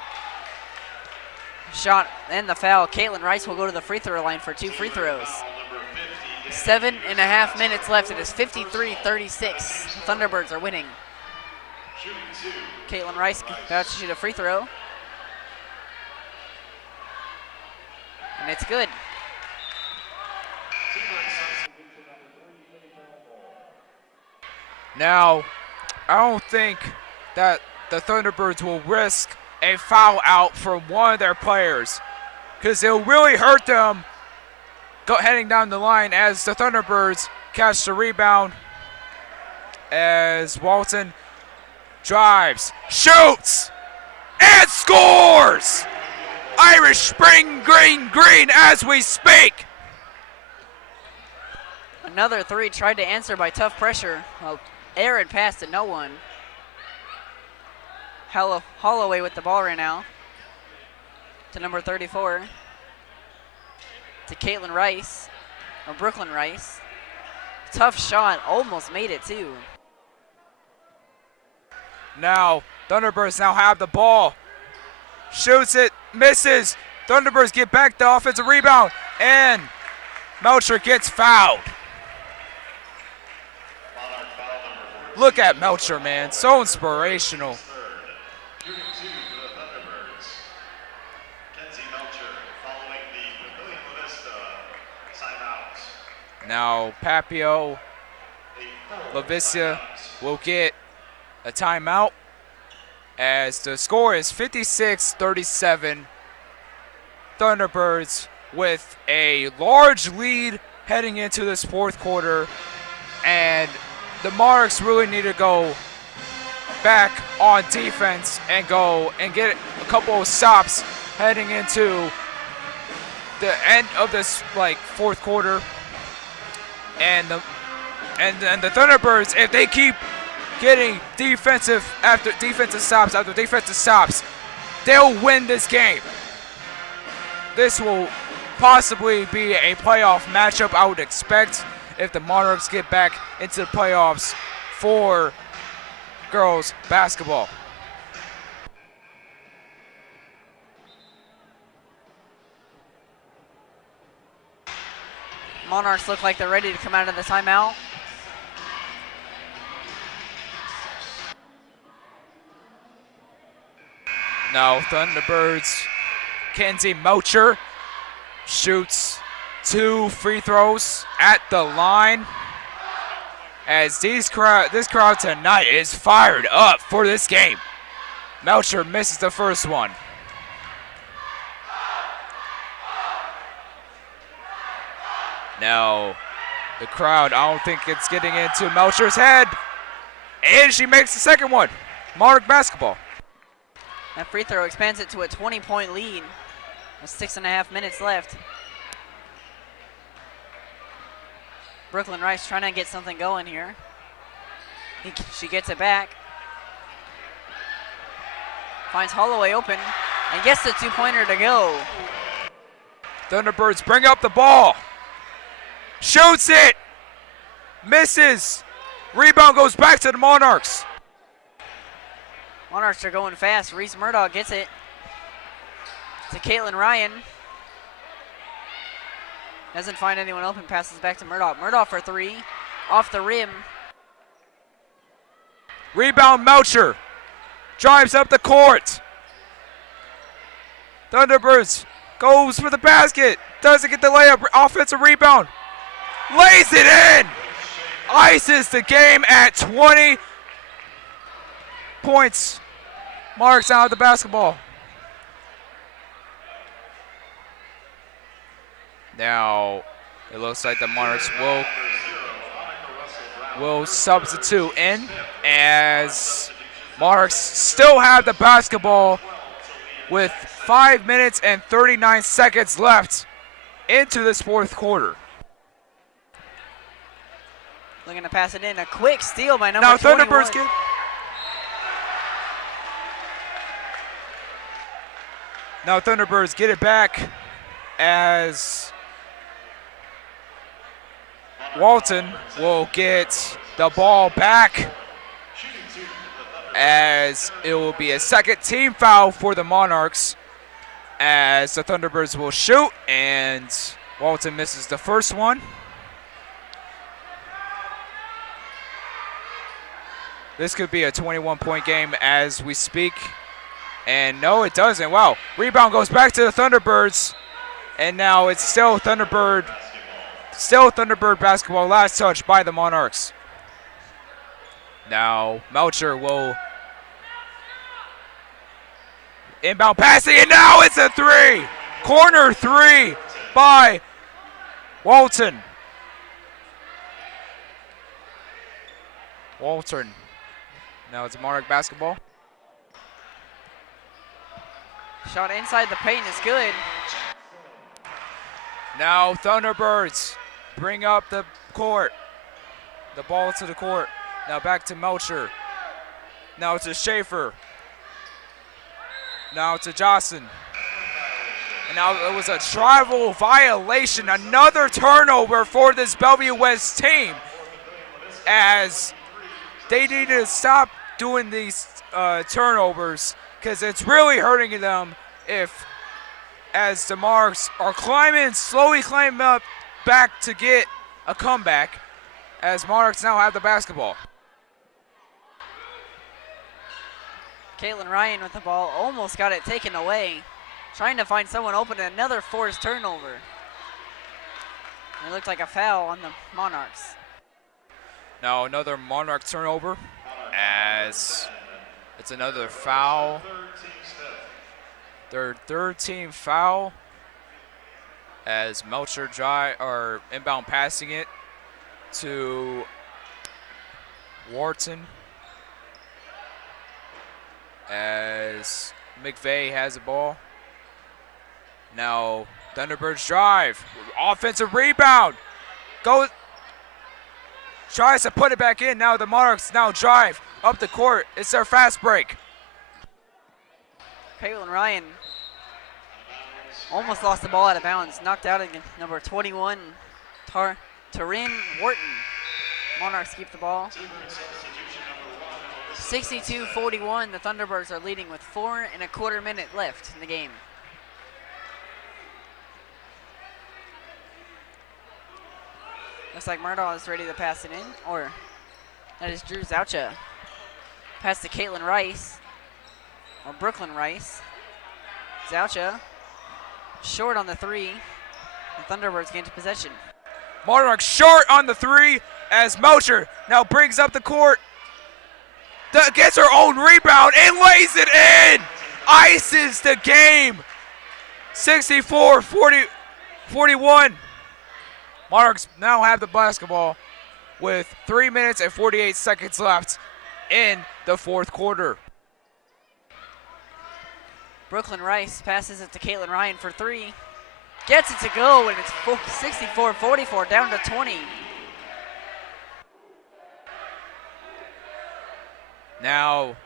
Shot and the foul. Caitlin Rice will go to the free throw line for 2 free throws. 7.5 minutes left. It is 53-36. Thunderbirds are winning. Caitlin Rice about to shoot a free throw. And it's good. Now, I don't think that the Thunderbirds will risk a foul out from one of their players, because it'll really hurt them heading down the line as the Thunderbirds catch the rebound as Walton drives, shoots, and scores! Irish Spring green as we speak. Another 3 tried to answer by tough pressure. Well, Aaron passed to no one. Holloway with the ball right now. To number 34. To Caitlin Rice, or Brooklyn Rice. Tough shot, almost made it too. Now, Thunderbirds now have the ball. Shoots it, misses. Thunderbirds get back the offensive rebound, and Melcher gets fouled. Look at Melcher, man, so inspirational. Now Papillion, Vista will get a timeout as the score is 56-37. Thunderbirds with a large lead heading into this fourth quarter, and the Monarchs really need to go back on defense and go and get a couple of stops heading into the end of this fourth quarter. And the Thunderbirds, if they keep getting defensive stops, they'll win this game. This will possibly be a playoff matchup, I would expect, if the Monarchs get back into the playoffs for girls basketball. Monarchs look like they're ready to come out of the timeout. Now Thunderbirds, Kenzie Melcher shoots 2 free throws at the line. As this crowd tonight is fired up for this game. Melcher misses the first one. Now, the crowd, I don't think it's getting into Melcher's head. And she makes the second one. Monarch basketball. That free throw expands it to a 20-point lead with 6.5 minutes left. Brooklyn Rice trying to get something going here. She gets it back. Finds Holloway open and gets the 2-pointer to go. Thunderbirds bring up the ball. Shoots it. Misses. Rebound goes back to the Monarchs. Monarchs are going fast. Reese Murdoch gets it to Caitlin Ryan. Doesn't find anyone open, passes back to Murdoch. Murdoch for 3, off the rim. Rebound Melcher. Drives up the court. Thunderbirds goes for the basket. Doesn't get the layup. Offensive rebound. Lays it in. Ices the game at 20 points. Monarchs now have the basketball. Now, it looks like the Monarchs will substitute in as Monarchs still have the basketball with 5 minutes and 39 seconds left into this fourth quarter. Looking to pass it in. A quick steal by number 21. Now Thunderbirds get. Now Thunderbirds get it back as Walton will get the ball back as it will be a second team foul for the Monarchs as the Thunderbirds will shoot and Walton misses the first one. This could be a 21-point game as we speak. And no, it doesn't. Wow. Rebound goes back to the Thunderbirds. And now it's still Thunderbird basketball. Last touch by the Monarchs. Now Melcher will inbound passing, and now it's a three. Corner three by Walton. Now it's Monarch basketball. Shot inside the paint is good. Now Thunderbirds bring up the court. The ball to the court. Now back to Melcher. Now to Schaefer. Now to Johnson. And now it was a travel violation. Another turnover for this Bellevue West team as they need to stop doing these turnovers because it's really hurting them if as the Monarchs are slowly climbing up back to get a comeback as Monarchs now have the basketball. Caitlin Ryan with the ball, almost got it taken away. Trying to find someone open, another forced turnover. It looked like a foul on the Monarchs. Now another Monarch turnover as it's another foul. Their third team foul as Melcher inbound passing it to Wharton as McVeigh has the ball. Now Thunderbirds drive, offensive rebound, tries to put it back in. Now the Monarchs now drive up the court. It's their fast break. Caitlin Ryan almost lost the ball out of bounds. Knocked out again. Number 21, Taryn Wharton. Monarchs keep the ball. 62-41. The Thunderbirds are leading with 4 1/4 minutes left in the game. Looks like Murdaugh is ready to pass it in, or that is Drew Zaucha. Pass to Caitlin Rice, or Brooklyn Rice. Zaucha, short on the three. The Thunderbirds get into possession. Monarchs short on the three as Melcher now brings up the court. Gets her own rebound and lays it in. Ices the game. 64-41. Monarchs now have the basketball with 3 minutes and 48 seconds left in the fourth quarter. Brooklyn Rice passes it to Caitlin Ryan for three. Gets it to go, and it's 64-44, down to 20. Now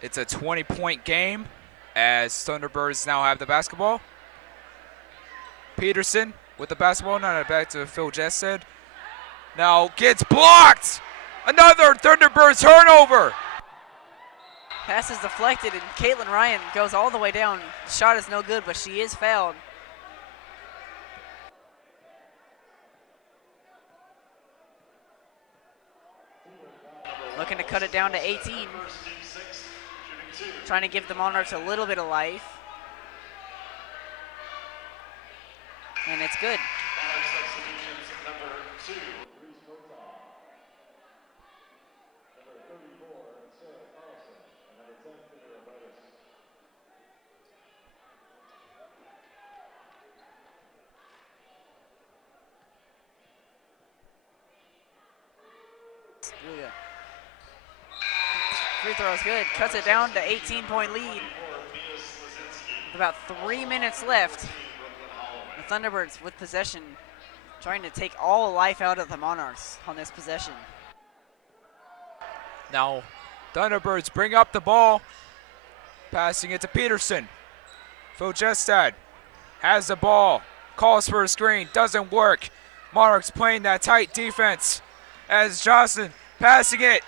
it's a 20-point game as Thunderbirds now have the basketball. Peterson with the basketball, now back to Phil Jessed. Now gets blocked. Another Thunderbirds turnover. Pass is deflected, and Caitlin Ryan goes all the way down. The shot is no good, but she is fouled. Looking to cut it down to 18. Trying to give the Monarchs a little bit of life. And it's good. Julia. Free throw is good. Cuts it down to 18-point lead. With about 3 minutes left. The Thunderbirds with possession, trying to take all life out of the Monarchs on this possession. Now, Thunderbirds bring up the ball, passing it to Peterson. Phil Jestad has the ball, calls for a screen, doesn't work. Monarchs playing that tight defense as Johnson passing it.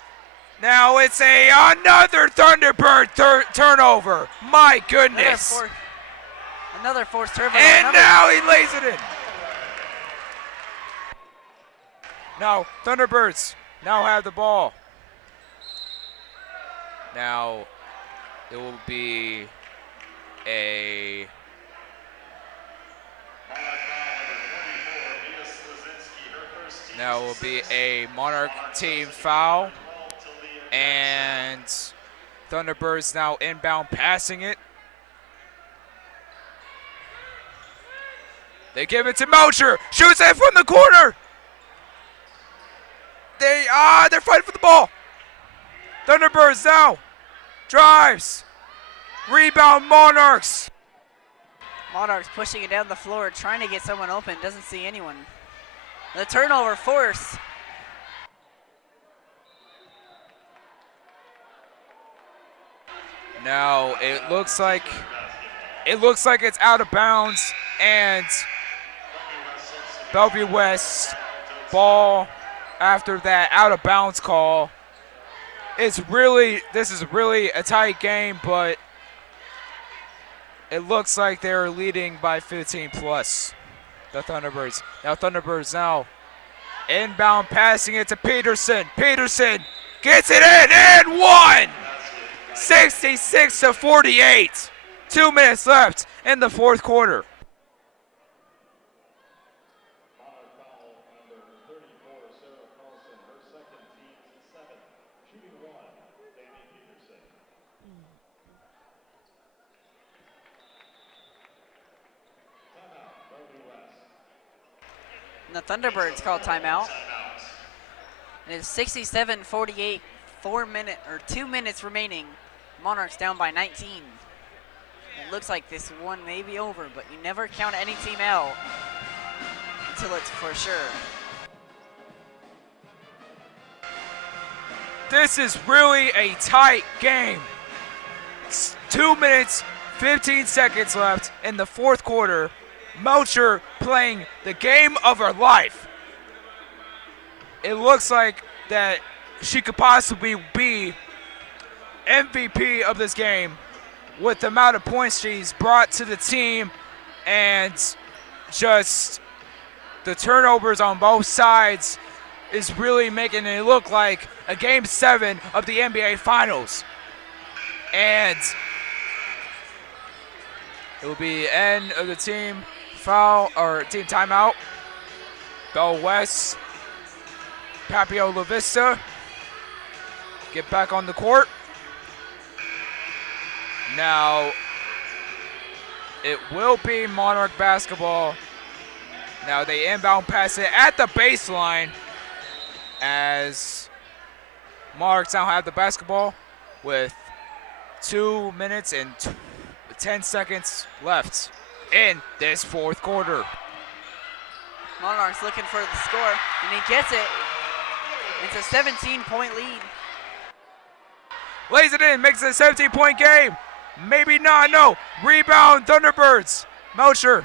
Now it's another Thunderbird turnover. My goodness. Another forced turnover. And now he lays it in. Now Thunderbirds now have the ball. Now it will be a Monarch team foul, and Thunderbirds now inbound passing it. They give it to Melcher, shoots it from the corner. They're fighting for the ball. Thunderbirds now drives, rebound Monarchs. Monarchs pushing it down the floor, trying to get someone open, doesn't see anyone. The turnover force. Now it looks like it's out of bounds, and Bellevue West ball after that out of bounds call. This is really a tight game, but it looks like they're leading by 15 plus, the Thunderbirds. Now Thunderbirds now inbound passing it to Peterson. Peterson gets it in and one! 66-48. 2 minutes left in the fourth quarter. And the Thunderbirds call timeout. It is 67-48, 2 minutes remaining. Monarchs down by 19. It looks like this one may be over, but you never count any team out until it's for sure. This is really a tight game. It's 2 minutes, 15 seconds left in the fourth quarter. Melcher playing the game of her life. It looks like that she could possibly be MVP of this game with the amount of points she's brought to the team and just the turnovers on both sides is really making it look like a Game 7 of the NBA Finals. And it will be end of the team foul or team timeout. Bell West, Papillion La Vista get back on the court. Now it will be Monarch basketball. Now they inbound pass it at the baseline as Monarchs now have the basketball with 2 minutes and 10 seconds left in this fourth quarter. Monarchs looking for the score, and he gets it. It's a 17-point lead. Lays it in, makes it a 17-point game. Maybe not, no. Rebound, Thunderbirds. Melcher.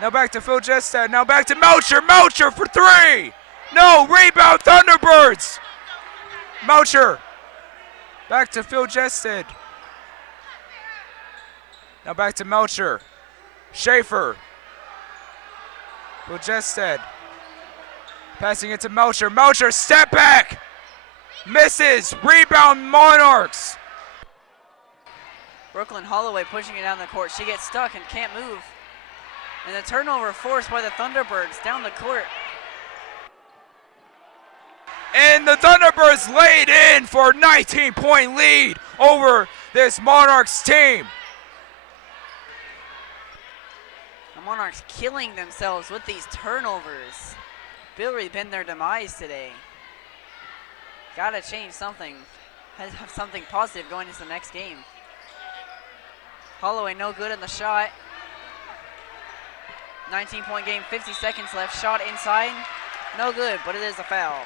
Now back to Phil Jestad. Now back to Melcher. Melcher for three. No, rebound, Thunderbirds. Melcher. Back to Phil Jestad. Now back to Melcher. Schaefer. Phil Jestad. Passing it to Melcher. Melcher, step back. Misses. Rebound, Monarchs. Brooklyn Holloway pushing it down the court. She gets stuck and can't move. And the turnover forced by the Thunderbirds down the court. And the Thunderbirds laid in for a 19-point lead over this Monarchs team. The Monarchs killing themselves with these turnovers. Really been their demise today. Gotta change something. Have something positive going into the next game. Holloway no good in the shot. 19-point game, 50 seconds left. Shot inside, no good, but it is a foul.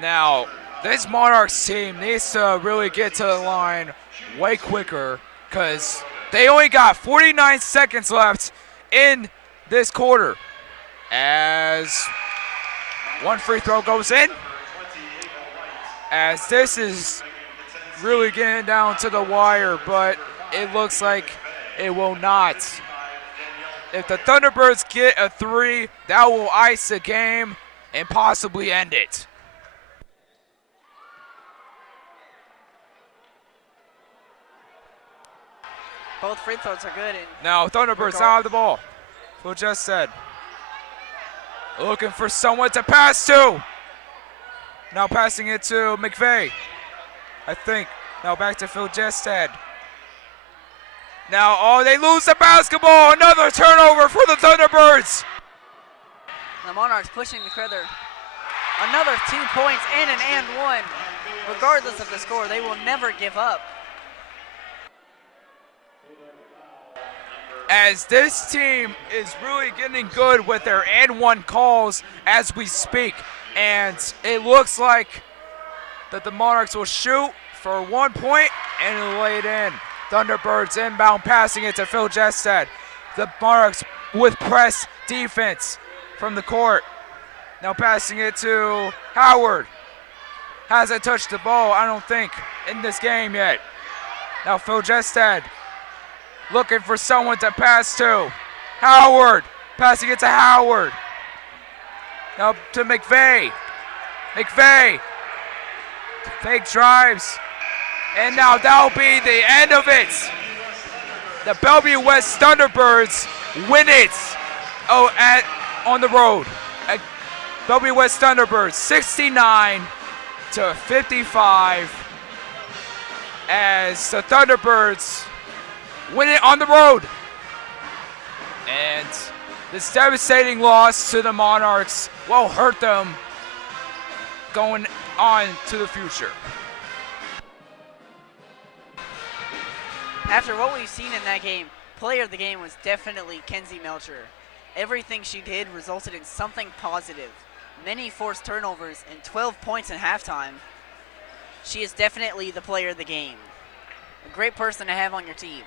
Now, this Monarchs team needs to really get to the line way quicker because they only got 49 seconds left in this quarter. As one free throw goes in, as this is really getting down to the wire, but it looks like it will not. If the Thunderbirds get a three, that will ice the game and possibly end it. Both free throws are good. Now Thunderbirds now have the ball. Phil just said. Looking for someone to pass to. Now passing it to McVeigh, I think. Now back to Phil Jestad. Now, oh, they lose the basketball. Another turnover for the Thunderbirds. The Monarchs pushing together. Another 2 points and an and one. Regardless of the score, they will never give up. As this team is really getting good with their and one calls as we speak. And it looks like that the Monarchs will shoot for 1 point and lay it in. Thunderbirds inbound, passing it to Phil Jestad. The Monarchs with press defense from the court. Now passing it to Howard. Hasn't touched the ball, I don't think, in this game yet. Now Phil Jestad looking for someone to pass to. Howard, passing it to Howard. Now to McVeigh. McVeigh, fake drives. And now that'll be the end of it. The Bellevue West Thunderbirds win it on the road. Bellevue West Thunderbirds 69-55 as the Thunderbirds win it on the road. And this devastating loss to the Monarchs will hurt them going on to the future. After what we've seen in that game, player of the game was definitely Kenzie Melcher. Everything she did resulted in something positive. Many forced turnovers and 12 points in halftime. She is definitely the player of the game. A great person to have on your team.